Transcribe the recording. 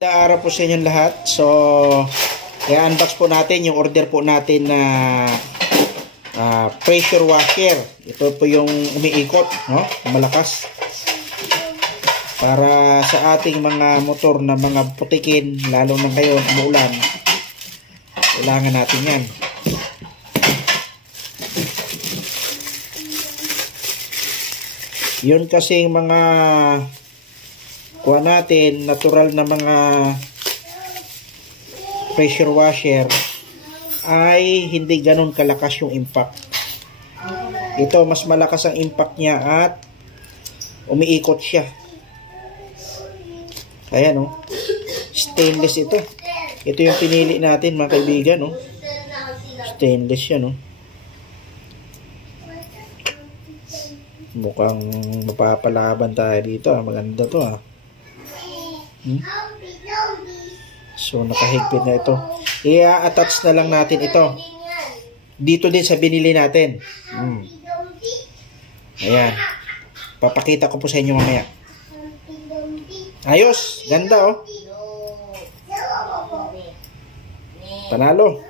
Araw po sa inyong lahat. So, i-unbox po natin yung order po natin na pressure washer. Ito po yung umiikot, no? Malakas. Para sa ating mga motor na mga putikin, lalo na ngayon, umuulan. Kailangan natin yan. Yun kasing mga kuha natin, natural na mga pressure washer ay hindi ganun kalakas yung impact. Ito, mas malakas ang impact niya at umiikot siya. Ayan, oh. Stainless ito. Ito yung pinili natin, mga kaibigan, oh. Stainless yan, oh. Mukhang mapapalaban tayo dito, ah. Maganda to, ah. So nakahigpit na ito. I-attach na lang natin ito dito din sa binili natin. Ayan, papakita ko po sa inyo mamaya. Ayos, ganda, oh. Panalo.